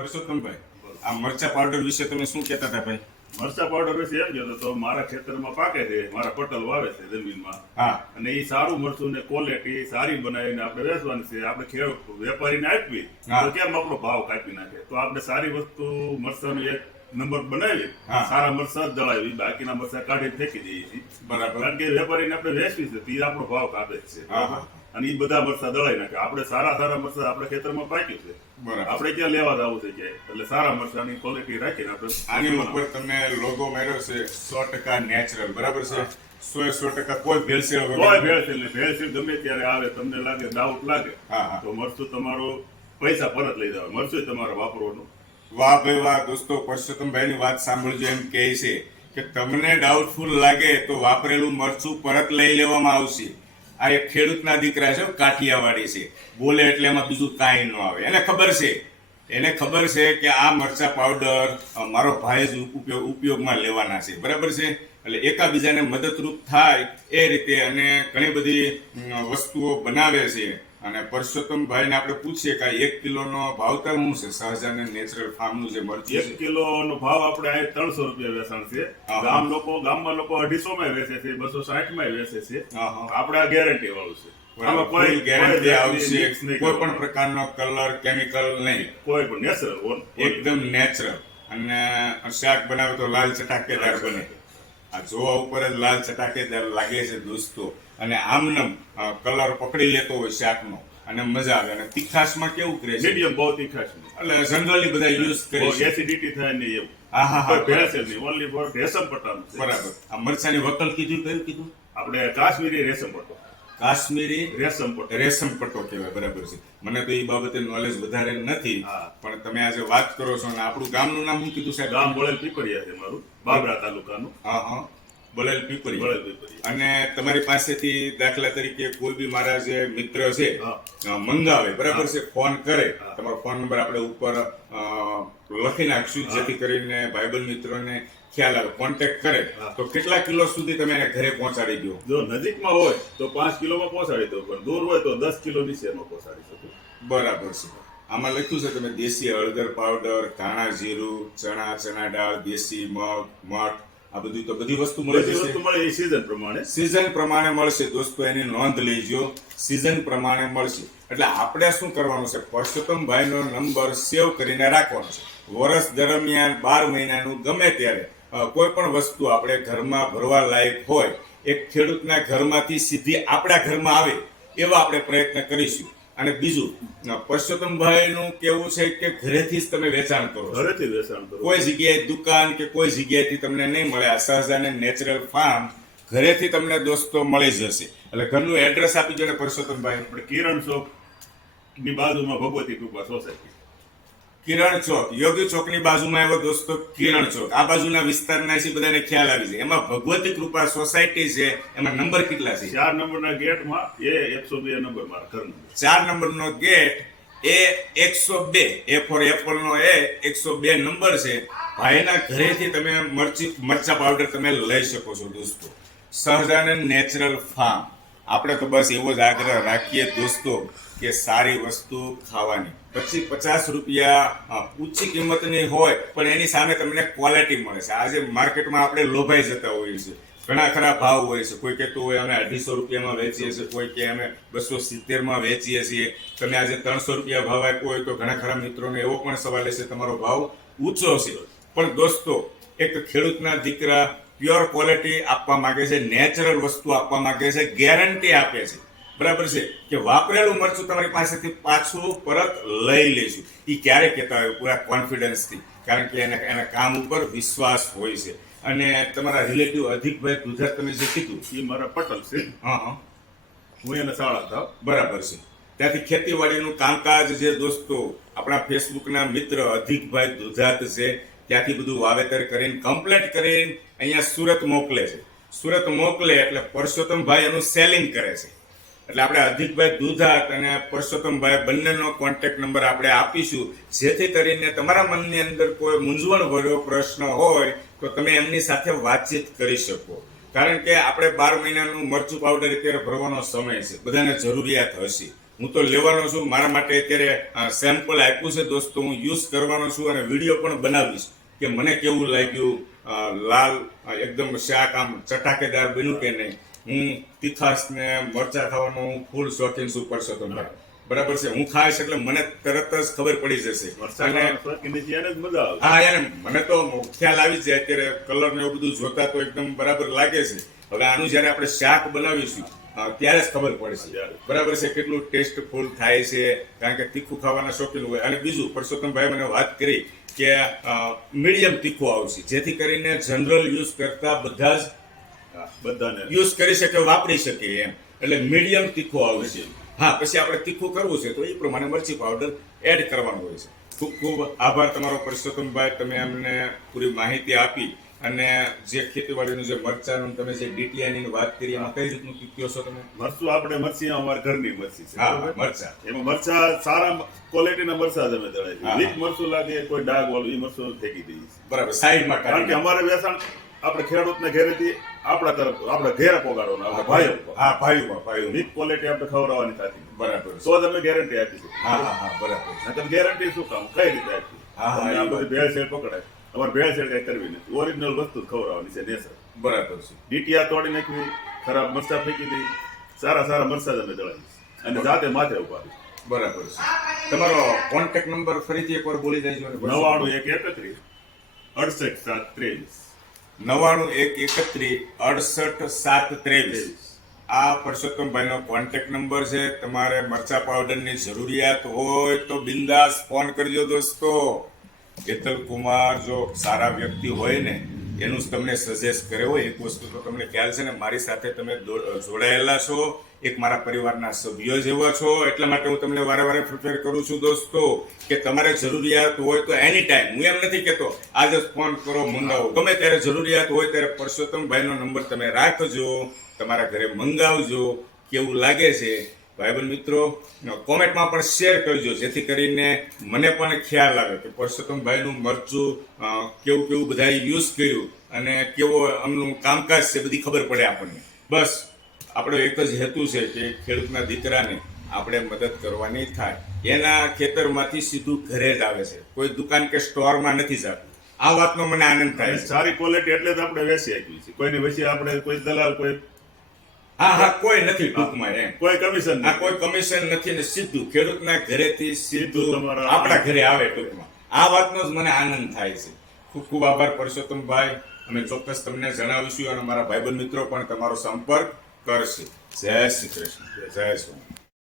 પરસોત્તમભાઈ આ મરચા પાવડર વિશે તમે શું કહેતા હતા ભાઈ? મરચા પાવડર વિશે એમ કહેતો તો મારા ખેતરમાં પાકે છે મારા પટલ વાવે છે જમીનમાં. હા. અને એ સારું મરચું ને ક્વોલિટી સારી બનાવીને આપણે વેચવાની છે આપણે ખેડૂત વેપારીને આપવી. તો કેમ આપણો ભાવ કાપી નાખે? તો આપણે સારી વસ્તુ મરચાનું એક નંબર બનાવી સારા મરચા જ દળાવી બાકીના મરચા કાઢી ફેંકી દઈએ છીએ. બરાબર. કારણ કે વેપારીને આપણે વેચવી છે તે આપણો ભાવ કાપે છે. હા, હા. અને એ બધા મરચા દળાઈ નાખે. આપણે સારા સારા મરચા આપણે ખેતરમાં પાક્યું છે. આપણે ક્યાં લેવા જવું છે ક્યાંય એટલે સારા મરચાની ક્વોલિટી રાખીને આપણે આની ઉપર તમે લોગો મેળવ્યો છે સો ટકા નેચરલ બરાબર છે? સો સો ટકા કોઈ ભેળસેળ કોઈ ભેળસેળ ભેળસેળ ગમે ત્યારે આવે તમને લાગે ડાઉટ લાગે. તો મરચું તમારો પૈસા પરત લઈ જવા મરચું તમારે વાપરવાનું. વાહ ભાઈ વાહ દોસ્તો પરસોત્તમભાઈની વાત સાંભળજો એમ કહે છે કે તમને ડાઉટફુલ લાગે તો વાપરેલું મરચું પરત લઈ લેવામાં આવશે. આ એક ખેડૂતના દીકરા છે, કાઠિયાવાડી છે. બોલે એટલે એમાં બીજું કાંઈ ન આવે. એને ખબર છે. એને ખબર છે કે આ મરચા પાવડર મારો ભાઈ જ ઉપયોગ ઉપયોગમાં લેવાના છે. બરાબર છે? એટલે એકાબીજાને મદદરૂપ થાય એ રીતે અને ઘણી બધી વસ્તુઓ બનાવે છે. અને પરસોત્તમભાઈને આપણે પૂછીએ કે એક કિલોનો તો શું છે? સહજાને નેચરલ ફાર્મનું જે મરચું એક છે. કિલો નો ભાવ આપણે અહીં ત્રણસો રૂપિયા વેચાણ છે. ગામ લોકો ગામમાં લોકો અઢીસો માં વેચે છે બસો સાઠમાં વેચે છે. આપણે ગેરંટી વાળું છે આમાં કોઈ ગેરંટી આવશે કોઈ પણ. પ્રકારનો કલર કેમિકલ નહીં. કોઈ પણ નેચરલ એકદમ નેચરલ અને શાક બનાવે તો લાલ ચટાકેદાર બને. આ જોવા ઉપર જ લાલ ચટાકેદાર લાગે છે દોસ્તો. અને આમનમ કલર પકડી લેતો હોય શાકનો અને મજા આવે. અને તીખાશમાં કેવું કરે છે? મીડિયમ બહુ તીખાશ એટલે જનરલી બધા યુઝ કરે છે. એસિડિટી થાય નહીં એવું. હા હા હા. ભેળસેલ નહીં. ઓનલી ફોર રેશમ પટ્ટાનું બરાબર. આ મરચાની વકલ કીધું કયું કીધું? આપણે કાશ્મીરી રેશમ પટ્ટો કાશ્મીરી રેશમ પટ્ટો રેશમ પટ્ટો કહેવાય બરાબર છે. મને તો એ બાબતે નોલેજ વધારે નથી હા. પણ તમે આજે વાત કરો છો ને આપણું ગામનું નામ શું કીધું સાહેબ? ગામ બોળેલ પીપરિયા છે મારું બાબરા તાલુકાનું. હા હા. બોળેલ પીપરી. અને તમારી પાસેથી દાખલા તરીકે કોઈ બી મારા જે મિત્ર છે મંગાવે બરાબર છે ફોન કરે તમારો ફોન નંબર આપણે ઉપર લખી નાખશું જેથી કરીને ભાઈબંધ મિત્રોને ખ્યાલ આવે કોન્ટેક્ટ કરે. તો કેટલા કિલો સુધી તમે એને ઘરે પહોંચાડી દો? જો નજીકમાં હોય તો પાંચ કિલોમાં પહોંચાડી દો પણ દૂર હોય તો દસ કિલો શેરમાં પહોંચાડી શકું. બરાબર છે. આમાં લખ્યું છે તમે દેશી હળદર પાવડર ધાણા જીરું ચણા ચણા દાળ દેશી મગ મઠ આ બધું તો બધી વસ્તુ મળી જશે મળે સિઝન પ્રમાણે. સિઝન પ્રમાણે મળશે. દોસ્તો એની નોંધ લેજો. સિઝન પ્રમાણે મળશે. એટલે આપણે શું કરવાનું છે? પરસોત્તમભાઈનો નંબર સેવ કરીને રાખવાનો છે. વર્ષ દરમિયાન બાર મહિનાનું ગમે ત્યારે કોઈ પણ વસ્તુ આપણે ઘરમાં ભરવા લાયક હોય એક ખેડૂતના ઘરમાંથી સીધી આપણા ઘરમાં આવે એવા આપણે પ્રયત્ન કરીશું. અને બીજું પરસોત્તમભાઈનું કેવું છે કે ઘરેથી જ તમે વેચાણ કરો ઘરેથી વેચાણ કરો. કોઈ જગ્યાએ દુકાન કે કોઈ જગ્યાએથી તમને નહીં મળે આ સહજાને નેચરલ ફાર્મ ઘરેથી તમને દોસ્તો મળી જશે. એટલે ઘરનું એડ્રેસ આપી પરસોત્તમભાઈ. આપણે કિરણ શોપની બાજુમાં ભગવતી કૃપા સોસાયટી કિરણ ચોક યોગી ચોકની બાજુમાં આવ્યો દોસ્તો કિરણ ચોક. આ બાજુના વિસ્તારના છે બધાને ખ્યાલ આવી જાય. એમાં ભગવતી કૃપા સોસાયટી છે એમાં નંબર કેટલા છે? ચાર નંબરના ગેટમાં એ એકસો બે નંબર મારા ચાર નંબરનો ગેટ એ એકસો બે એ ફોર એપલનો એ એકસો બે નંબર છે. ભાઈના ઘરેથી તમે મરચી મરચા પાવડર તમે લઈ શકો છો દોસ્તો. Sahajanand natural farm. આપણે તો બસ એવો જ આગ્રહ રાખીએ દોસ્તો કે સારી વસ્તુ ખાવાની. પછી પચાસ રૂપિયા ઊંચી કિંમતની હોય, પણ એની સામે તમને ક્વોલિટી મળે છે. આજે માર્કેટમાં આપણે લોભાઈ જતા હોઈએ છીએ. ઘણા ખરા ભાવ હોય છે. કોઈ કહેતું હોય અમે અઢીસો રૂપિયામાં વેચીએ છીએ, કોઈ કે અમે બસો સિત્તેરમાં વેચીએ છીએ. તમે આજે ત્રણસો રૂપિયા ભાવ આપ્યો હોય તો ઘણા ખરા મિત્રોને એવો પણ સવાલ છે, તમારો ભાવ ઊંચો છે પણ દોસ્તો, એક ખેડૂતના દીકરા પ્યોર ક્વોલિટી આપવા માંગે છે નેચરલ વસ્તુ આપવા માંગે છે ગેરંટી આપે છે. બરાબર છે? કે વાપરેલું મરચું તમારી પાસેથી પાછું પરત લઈ લેશું. એ ક્યારે કહેતા હોય? પૂરા કોન્ફિડન્સથી. કારણ કે એને એના કામ ઉપર વિશ્વાસ હોય છે. અને તમારા રિલેટિવ અધિકભાઈ ગુજરાત તમે જે કીધું. એ મારા પટલ છે. હા હા. હું એને શાળા હતા બરાબર છે. ત્યાંથી ખેતીવાડીનું કામકાજ જે દોસ્તો આપણા ફેસબુકના મિત્ર અધિકભાઈ દુધાત છે ત્યાંથી બધું વાવેતર કરીને કમ્પ્લેટ કરીને અહીંયા સુરત મોકલે છે. સુરત મોકલે એટલે પરસોત્તમભાઈ એનું સેલિંગ કરે છે. એટલે આપણે અધિકભાઈ દુધાત અને પરસોત્તમભાઈ બંનેનો કોન્ટેક્ટ નંબર આપણે આપીશું. જેથી કરીને તમારા મનની અંદર કોઈ મૂંઝવણ ભર્યો પ્રશ્ન હોય, તો તમે એમની સાથે વાતચીત કરી શકો. કારણ કે આપણે બાર મહિનાનું મરચું પાવડર અત્યારે ભરવાનો સમય છે. બધાને જરૂરિયાત હશે. હું તો લેવાનો છું. મારા માટે અત્યારે સેમ્પલ આપ્યું છે. દોસ્તો, હું યુઝ કરવાનો છું અને વીડિયો પણ બનાવીશ. કે મને કેવું લાગ્યું? લાલ એકદમ શાક આમ ચટાકેદાર બન્યું કે નહીં. હું તીખાસ ને મરચા ખાવાનો હું ફૂલ શોખીન છું પરસોત્તમભાઈ બરાબર છે? હું ખાઈશ એટલે મને તરત જ ખબર પડી જશે. હા યાર મને તો ખ્યાલ આવી જાય અત્યારે કલર ને એવું બધું જોતા તો એકદમ બરાબર લાગે છે. હવે આનું જ્યારે આપણે શાક બનાવીશું ત્યારે જ ખબર પડશે. બરાબર છે? કેટલું ટેસ્ટફુલ થાય છે? કારણ કે તીખું ખાવાના શોખીન હોય. અને બીજું પરસોત્તમભાઈ મને વાત કરી કે મીડિયમ તીખું આવશે જેથી કરીને જનરલ યુઝ કરતા બધા જ બધાને. યુઝ કરી શકે વાપરી શકે એમ. એટલે મીડિયમ તીખું આવશે હા પછી આપણે તીખું કરવું છે તો એ પ્રમાણે મરચી પાવડર એડ કરવાનું હોય છે. ખૂબ ખૂબ આભાર તમારો પરસોત્તમભાઈ તમે અમને પૂરી માહિતી આપી. અને જે ખેતીવાડીનું જે મરચાનું તમે જે ડીટીઆઈની વાત કરી એમાં કઈ રીતનું કયો છો તમે? મરચું આપણે મરચી અમારા ઘરની મરચી છે હા? મરચા. એમાં મરચા સારા ક્વોલિટીના મરચા તમે અમે દળાય છે લીક મરચું લાગે કોઈ ડાઘ વાળું એ મરચું ફેંકી દઈએ. બરાબર સાઈડમાં કારણ કે અમારે વેચાણ આપણે ખેડૂતના ઘરેથી આપણા તરફ આપણા ઘેર પોગાડવાનો આપણા ભાઈઓ હા ભાઈઓ ભાઈઓ લીક ક્વોલિટી આપણે ખવડાવવાની થતી બરાબર. તો તમે ગેરંટી આપી છે હા હા બરાબર. ગેરંટી શું કામ? કઈ રીતે આપી હા, હા, બધી ભેળસેળ પકડાય. અમારે ભેળસેળ કઈ કરવી નથી. ઓરિજિનલ વસ્તુ જ ખવડાવવાની છે નેસર બરાબર છે. ડીટીઆર તોડી નાખવી ખરાબ મરચા ફેંકી દઈ સારા સારા મરચા અમે દળાવીએ અને જાતે માથે ઉપાડી. બરાબર છે. તમારો કોન્ટેક્ટ નંબર ફરીથી એકવાર બોલી દેજો છે નવાણું એક એકત્રીસ અડસઠ સાત ત્રેવીસ. નવાણું એક એકત્રીસ અડસઠ સાત ત્રેવીસ. આ પરસોત્તમભાઈનો કોન્ટેક્ટ નંબર છે. તમારે મરચા પાવડરની જરૂરિયાત હોય તો બિંદાસ ફોન કરજો દોસ્તો. કેતલ કુમાર જો સારા વ્યક્તિ હોય ને, એનું તમને સજેસ્ટ કર્યો હોય, એક વસ્તુ તો તમને ખ્યાલ છે ને, મારી સાથે તમે જોડાયેલા છો, એક મારા પરિવારના સભ્યો જેવા છો, એટલા માટે હું તમને વારે વારે પ્રિપેર કરું છું દોસ્તો, કે તમારે જરૂરિયાત હોય તો એની ટાઈમ હું એમ નથી કહેતો આજે ફોન કરો, મંગાવો. ગમે ત્યારે જરૂરિયાત હોય ત્યારે પરસોત્તમભાઈનો નંબર તમે રાખજો, તમારા ઘરે મંગાવજો, કેવું લાગે છે ભાઈબંધ મિત્રો કોમેન્ટમાં પણ શેર કરજો જેથી કરીને મને પણ ખ્યાલ આવે કે પરસોત્તમભાઈનું મરચું કેવું કેવું બધાએ યુઝ કર્યું અને કેવો એમનું કામકાજ છે બધી ખબર પડે આપણને. બસ આપણો એક જ હેતુ છે કે ખેડૂતના દીકરાને આપણે મદદ કરવાની થાય. એના ખેતરમાંથી સીધું ઘરે જ આવે છે. કોઈ દુકાન કે સ્ટોરમાં નથી જતું. આ વાતનો મને આનંદ થાય સારી ક્વોલિટી એટલે જ આપણે વેચી આપીએ છીએ કોઈને વેચી આપણે કોઈ દલાલ કોઈ હા હા કોઈ નથી ટૂંકમાં એમ. કોઈ કમિશન આ કોઈ કમિશન નથી ને સીધું ખેડૂતના ઘરેથી સીધું આપણા ઘરે આવે ટૂંકમાં. આ વાતનો જ મને આનંદ થાય છે. ખૂબ ખૂબ આભાર પરસોત્તમભાઈ. અમે ચોક્કસ તમને જણાવીશું અને મારા ભાઈબંધ મિત્રો પણ તમારો સંપર્ક કરશે. જય શ્રી કૃષ્ણ. જય સ્વામી